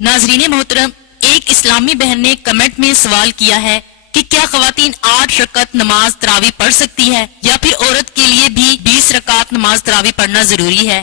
नाजरीन मोहतरम, एक इस्लामी बहन ने कमेंट में सवाल किया है कि क्या खवातीन 8 रकात नमाज तरावी पढ़ सकती है या फिर औरत के लिए भी 20 रकात नमाज तरावी पढ़ना जरूरी है।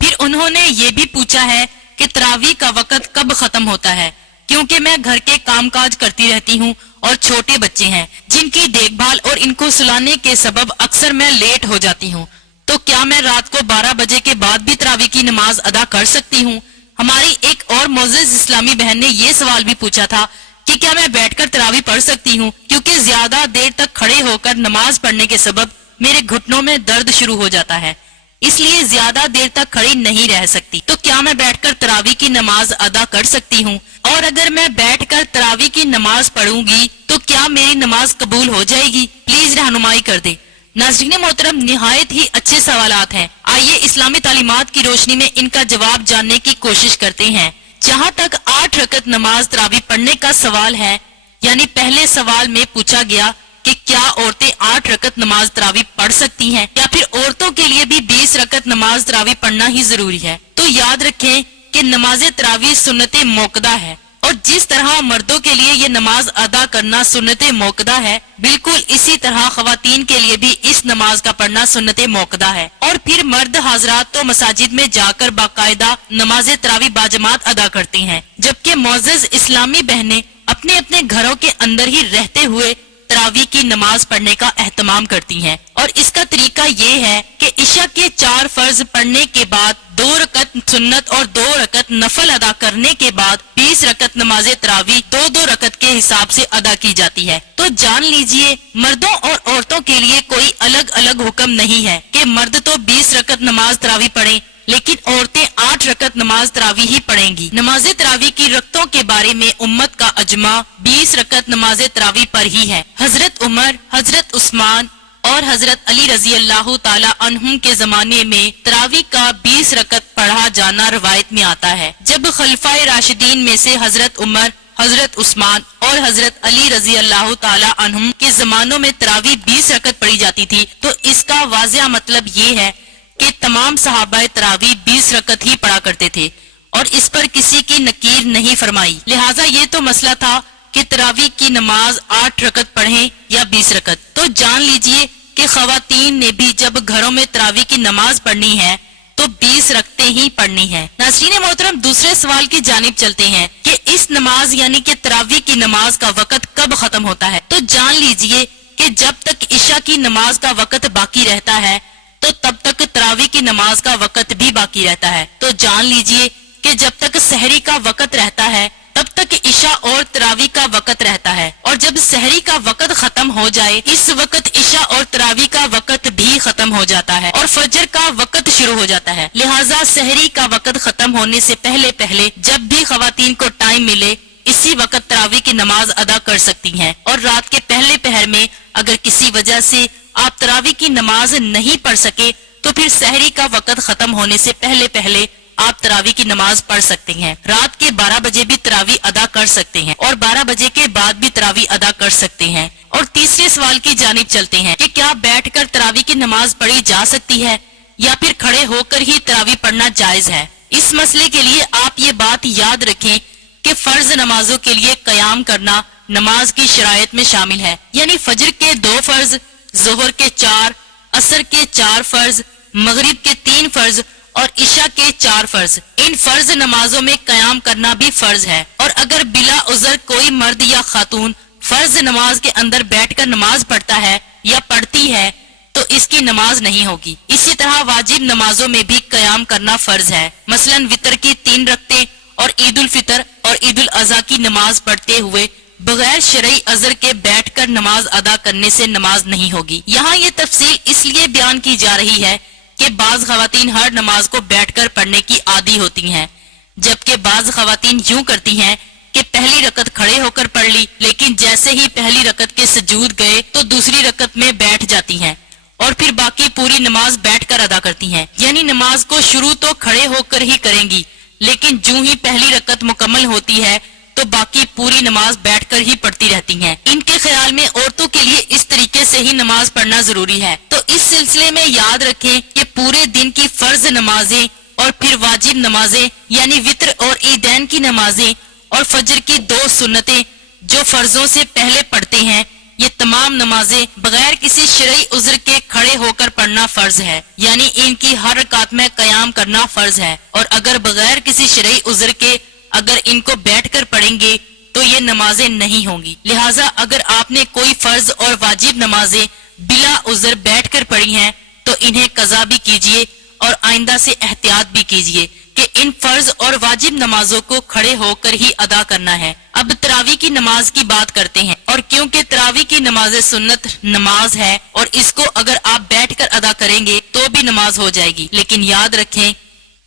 फिर उन्होंने ये भी पूछा है कि तरावी का वक़्त कब खत्म होता है, क्योंकि मैं घर के कामकाज करती रहती हूँ और छोटे बच्चे हैं जिनकी देखभाल और इनको सुलाने के सबब अक्सर मैं लेट हो जाती हूँ। तो क्या मैं रात को 12 बजे के बाद भी तरावी की नमाज अदा कर सकती हूँ। हमारी एक और मोअज़्ज़िज़ इस्लामी बहन ने ये सवाल भी पूछा था कि क्या मैं बैठकर तरावी पढ़ सकती हूँ, क्योंकि ज्यादा देर तक खड़े होकर नमाज पढ़ने के सबब मेरे घुटनों में दर्द शुरू हो जाता है, इसलिए ज्यादा देर तक खड़ी नहीं रह सकती। तो क्या मैं बैठकर तरावी की नमाज अदा कर सकती हूँ, और अगर मैं बैठकर तरावी की नमाज पढ़ूंगी तो क्या मेरी नमाज कबूल हो जाएगी। प्लीज रहनुमाई कर दे। नाज़रीन मोहतरम, निहायत ही अच्छे सवालात हैं। आइए इस्लामी तालीमात की रोशनी में इनका जवाब जानने की कोशिश करते हैं। जहाँ तक 8 रकत नमाज तरावी पढ़ने का सवाल है, यानी पहले सवाल में पूछा गया कि क्या औरतें 8 रकत नमाज तरावी पढ़ सकती हैं या फिर औरतों के लिए भी 20 रकत नमाज तरावी पढ़ना ही जरूरी है। तो याद रखें कि नमाज तरावी सुन्नत मोकदा है, और जिस तरह मर्दों के लिए ये नमाज अदा करना सुन्नत मोकदा है, बिल्कुल इसी तरह खवातीन के लिए भी इस नमाज का पढ़ना सुन्नत मोकदा है। और फिर मर्द हाजरात तो मसाजिद में जाकर बाकायदा नमाज तरावी बाजमात अदा करती हैं, जबकि मोअज़्ज़िज़ इस्लामी बहनें अपने अपने घरों के अंदर ही रहते हुए तरावी की नमाज पढ़ने का एहतमाम करती हैं। और इसका तरीका ये है कि इशा के 4 फर्ज पढ़ने के बाद 2 रकत सुन्नत और 2 रकत नफल अदा करने के बाद 20 रकत नमाज तरावी 2-2 रकत के हिसाब से अदा की जाती है। तो जान लीजिए, मर्दों और औरतों के लिए कोई अलग अलग हुक्म नहीं है कि मर्द तो 20 रकत नमाज तरावी पढ़े, लेकिन औरतें 8 रकत नमाज तरावी ही पढ़ेंगी। नमाज तरावी की रकतों के बारे में उम्मत का अजमा 20 रकत नमाज तरावी पर ही है। हजरत उमर, हजरत उस्मान और हजरत अली रजी अल्लाह ताला अन्हुम के जमाने में तरावी का 20 रकत पढ़ा जाना रवायत में आता है। जब खलीफाए राशिदीन में से हजरत उमर, हजरत उस्मान और हजरत अली रजी अल्लाह ताला अन्हुम के जमानों में तरावी 20 रकत पढ़ी जाती थी, तो इसका वाज़िह मतलब ये है कि तमाम सहाबाए तरावी 20 रकत ही पढ़ा करते थे और इस पर किसी की नकीर नहीं फरमाई। लिहाजा ये तो मसला था कि तरावी की नमाज 8 रकत पढ़ें या 20 रकत। तो जान लीजिए कि खवातीन ने भी जब घरों में तरावी की नमाज पढ़नी है तो 20 रकतें ही पढ़नी है। नाज़रीन मोहतरम, दूसरे सवाल की जानिब चलते हैं कि इस नमाज यानी कि तरावी की नमाज का वक़्त कब खत्म होता है। तो जान लीजिए कि जब तक इशा की नमाज का वक़्त बाकी रहता है तो तब तक तरावी की नमाज का वक़्त भी बाकी रहता है। तो जान लीजिए कि जब तक सहरी का वक़्त रहता है तब तक इशा और तरावी का वक़्त रहता है, और जब सहरी का वक़्त खत्म हो जाए इस वक़्त इशा और तरावी का वक़्त भी खत्म हो जाता है और फजर का वक़्त शुरू हो जाता है। लिहाजा सहरी का वक़्त खत्म होने से पहले पहले जब भी खवातीन को टाइम मिले इसी वक़्त तरावी की नमाज अदा कर सकती हैं। और रात के पहले पहर में अगर किसी वजह से आप तरावी की नमाज नहीं पढ़ सके तो फिर सहरी का वक़्त खत्म होने से पहले पहले आप तरावी की नमाज पढ़ सकते हैं। रात के 12 बजे भी तरावी अदा कर सकते हैं और 12 बजे के बाद भी तरावी अदा कर सकते हैं। और तीसरे सवाल की जानिब चलते हैं कि क्या बैठकर तरावी की नमाज पढ़ी जा सकती है या फिर खड़े होकर ही तरावी पढ़ना जायज है। इस मसले के लिए आप ये बात याद रखें कि फर्ज नमाजों के लिए कयाम करना नमाज की शराइत में शामिल है, यानी फजर के 2 फर्ज, जोहर के 4, असर के 4 फर्ज, मगरिब के 3 फर्ज और इशा के 4 फर्ज। इन फर्ज नमाजों में कयाम करना भी फर्ज है, और अगर बिला उज़र कोई मर्द या खातून फर्ज नमाज के अंदर बैठकर नमाज पढ़ता है या पढ़ती है तो इसकी नमाज नहीं होगी। इसी तरह वाजिब नमाजों में भी कयाम करना फर्ज है। मसलन वितर की 3 रकतें और ईद उल फितर और ईद उल अज़हा की नमाज पढ़ते हुए बगैर शरई अज़र के बैठकर नमाज अदा करने से नमाज नहीं होगी। यहाँ ये तफसील इसलिए बयान की जा रही है कि बाज खवातीन हर नमाज को बैठकर पढ़ने की आदी होती हैं, जबकि बाज खवातीन यूं करती हैं कि पहली रकत खड़े होकर पढ़ ली, लेकिन जैसे ही पहली रकत के सजूद गए तो दूसरी रकत में बैठ जाती हैं और फिर बाकी पूरी नमाज बैठकर अदा करती हैं। यानी नमाज को शुरू तो खड़े होकर ही करेंगी, लेकिन जूं ही पहली रकत मुकम्मल होती है तो बाकी पूरी नमाज बैठकर ही पढ़ती रहती हैं। इनके ख्याल में औरतों के लिए इस तरीके से ही नमाज पढ़ना जरूरी है। तो इस सिलसिले में याद रखें कि पूरे दिन की फर्ज नमाजें اور پھر واجب نمازیں یعنی وطر اور عیدین کی نمازیں اور فجر کی 2 سنتیں جو فرضوں سے پہلے پڑھتے ہیں، یہ تمام نمازیں بغیر کسی شرعی عذر کے کھڑے ہو کر پڑھنا فرض ہے، یعنی ان کی ہر رکعت میں قیام کرنا فرض ہے، اور اگر بغیر کسی شرعی عذر کے اگر ان کو بیٹھ کر پڑھیں گے تو یہ نمازیں نہیں ہوں گی۔ لہٰذا اگر آپ نے کوئی فرض اور واجب نمازیں بلا عذر بیٹھ کر پڑھی ہیں تو انہیں قضا بھی کیجیے اور آئندہ سے احتیاط بھی کیجیے کہ ان فرض اور واجب نمازوں کو کھڑے ہو کر ہی ادا کرنا ہے۔ اب تراویح کی نماز کی بات کرتے ہیں، اور کیونکہ تراویح کی نماز سنت نماز ہے اور اس کو اگر آپ بیٹھ کر ادا کریں گے تو بھی نماز ہو جائے گی، لیکن یاد رکھیں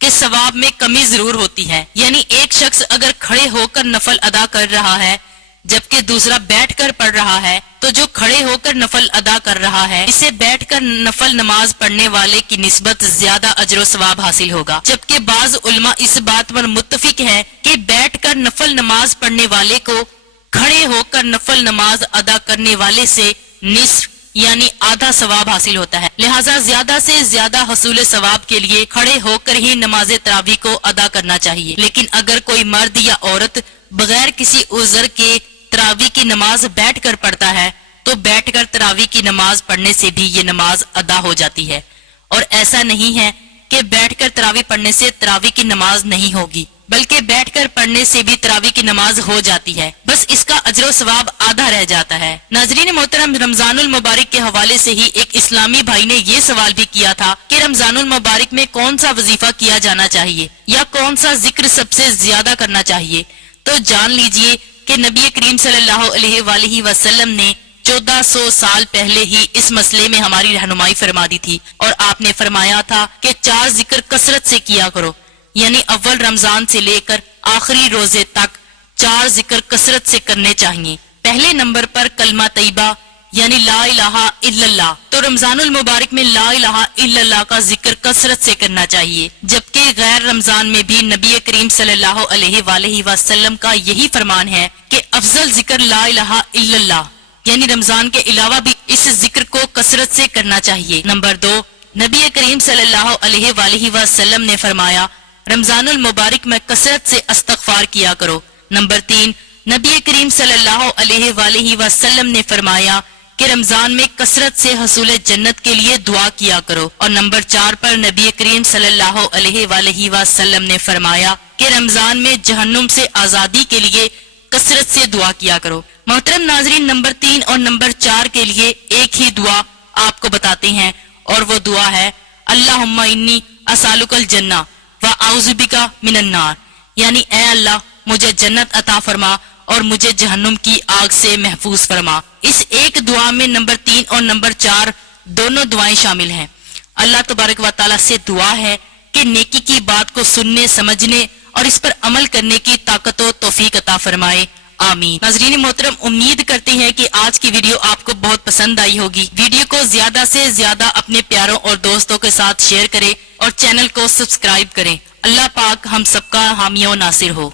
کہ ثواب میں کمی ضرور ہوتی ہے، یعنی ایک شخص اگر کھڑے ہو کر نفل ادا کر رہا ہے جبکہ دوسرا بیٹھ کر پڑھ رہا ہے تو جو کھڑے ہو کر نفل ادا کر رہا ہے اسے بیٹھ کر نفل نماز پڑھنے والے کی نسبت زیادہ اجر و ثواب حاصل ہوگا، جبکہ بعض علماء اس بات پر متفق ہیں کہ بیٹھ کر نفل نماز پڑھنے والے کو کھڑے ہو کر نفل نماز ادا کرنے والے سے نصف یعنی آدھا ثواب حاصل ہوتا ہے، لہٰذا زیادہ سے زیادہ حصول ثواب کے لیے کھڑے ہو کر ہی نماز تراویح کو ادا کرنا چاہیے۔ لیکن اگر کوئی مرد یا عورت بغیر کسی عذر کے تراویح کی نماز بیٹھ کر پڑھتا ہے تو بیٹھ کر تراویح کی نماز پڑھنے سے بھی یہ نماز ادا ہو جاتی ہے، اور ایسا نہیں ہے کہ بیٹھ کر تراویح پڑھنے سے تراویح کی نماز نہیں ہوگی، بلکہ بیٹھ کر پڑھنے سے بھی تراویح کی نماز ہو جاتی ہے، بس اس کا اجر و ثواب آدھا رہ جاتا ہے۔ ناظرین محترم، رمضان المبارک کے حوالے سے ہی ایک اسلامی بھائی نے یہ سوال بھی کیا تھا کہ رمضان المبارک میں کون سا وظیفہ کیا جانا چاہیے یا کون سا ذکر سب سے زیادہ کرنا چاہیے، تو جان لیجئے کہ نبی کریم صلی اللہ علیہ وآلہ وسلم نے 1400 سال پہلے ہی اس مسئلے میں ہماری رہنمائی فرما دی تھی، اور آپ نے فرمایا تھا کہ 4 ذکر کثرت سے کیا کرو، یعنی اول رمضان سے لے کر آخری روزے تک 4 ذکر کثرت سے کرنے چاہیے۔ پہلے نمبر پر کلمہ طیبہ یعنی لا الہ الا اللہ، تو رمضان المبارک میں لا الہ الا اللہ کا ذکر کثرت سے کرنا چاہیے، جبکہ غیر رمضان میں بھی نبی کریم صلی اللہ علیہ وآلہ وسلم کا یہی فرمان ہے کہ افضل ذکر لا الہ الا اللہ، یعنی رمضان کے علاوہ بھی اس ذکر کو کثرت سے کرنا چاہیے۔ نمبر 2، نبی کریم صلی اللہ علیہ وآلہ وسلم نے فرمایا رمضان المبارک میں کثرت سے استغفار کیا کرو۔ نمبر 3، نبی کریم صلی اللہ علیہ وآلہ وسلم نے فرمایا کہ رمضان میں کثرت سے حصول جنت کے لیے دعا کیا کرو، اور نمبر 4 پر نبی کریم صلی اللہ علیہ وآلہ وسلم نے فرمایا کہ رمضان میں جہنم سے آزادی کے لیے کثرت سے دعا کیا کرو۔ محترم ناظرین، نمبر 3 اور نمبر 4 کے لیے ایک ہی دعا آپ کو بتاتے ہیں، اور وہ دعا ہے اللہم انی اسالک الجنہ واعوذ بک من النار، یعنی اے اللہ مجھے جنت عطا فرما اور مجھے جہنم کی آگ سے محفوظ فرما۔ اس ایک دعا میں نمبر 3 اور نمبر 4 دونوں دعائیں شامل ہیں۔ اللہ تبارک و تعالیٰ سے دعا ہے کہ نیکی کی بات کو سننے، سمجھنے اور اس پر عمل کرنے کی طاقت و توفیق عطا فرمائے، آمین۔ ناظرین محترم، امید کرتے ہیں کہ آج کی ویڈیو آپ کو بہت پسند آئی ہوگی۔ ویڈیو کو زیادہ سے زیادہ اپنے پیاروں اور دوستوں کے ساتھ شیئر کریں اور چینل کو سبسکرائب کریں۔ اللہ پاک ہم سب کا حامی و ناصر ہو۔